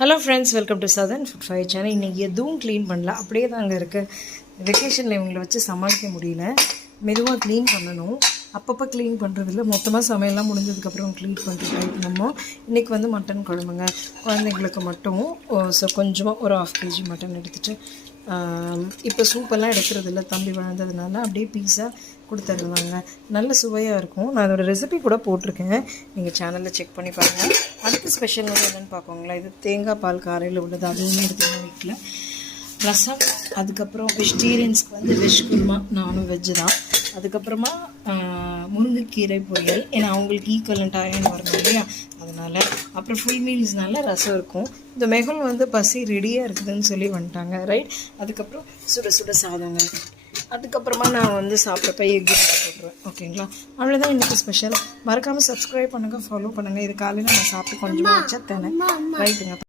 Hello friends, welcome to southern food fire channel. இன்றைக்கி எதுவும் clean பண்ணல, அப்படியே தான் அங்கே இருக்குது. வெக்கேஷனில் இவங்களை வச்சு சமாளிக்க முடியல. மெதுவாக க்ளீன் பண்ணணும். அப்பப்போ க்ளீன் பண்ணுறதில்ல, மொத்தமாக சமையல்லாம் முடிஞ்சதுக்கப்புறம் க்ளீன் பண்ணிட்டு ட்ரை பண்ணோம். இன்றைக்கி வந்து மட்டன் குழம்புங்க. குழந்தைங்களுக்கு மட்டும் ஸோ கொஞ்சமாக ஒரு 1/2 kg மட்டன் எடுத்துகிட்டு, இப்போ சூப்பெல்லாம் எடுக்கிறதில்ல, தம்பி வளர்ந்ததுனால அப்படியே பீஸாக கொடுத்துருந்தாங்க. நல்ல சுவையாக இருக்கும். நான் அதோடய ரெசிபி கூட போட்டிருக்கேன், நீங்கள் சேனலில் செக் பண்ணி பாருங்கள். அடுத்த ஸ்பெஷல் வந்து என்னென்னு பார்க்கோங்களா. இது தேங்காய் பால் காரையில் உள்ளது, அதுவுமே எடுத்துங்க வீட்டில். ரசம், அதுக்கப்புறம் வெஜிடேரியன்ஸ்க்கு வந்து வெஜ் குருமா, நானும் வெஜ்ஜு தான். அதுக்கப்புறமா முருங்கைக்கீரை பொரியல், ஏன்னா அவங்களுக்கு ஈக்குவலண்ட் ஆயன் வரணும் இல்லையா, அதனால். அப்புறம் ஃபுல் மீல்ஸ்னால ரசம் இருக்கும். இந்த மெகுல் வந்து பசி ரெடியாக இருக்குதுன்னு சொல்லி வந்துட்டாங்க, ரைட். அதுக்கப்புறம் சுட சுட சாதங்க. அதுக்கப்புறமா நான் வந்து சாப்பிட்றப்ப எக் போட்டுருவேன், ஓகேங்களா. அவ்வளோதான் இன்றைக்கி ஸ்பெஷல். மறக்காமல் சப்ஸ்கிரைப் பண்ணுங்கள், ஃபாலோ பண்ணுங்கள். இது காலையில் நான் சாப்பிட்டு கொஞ்சமாக வச்சா தானே, ரைட்டுங்க.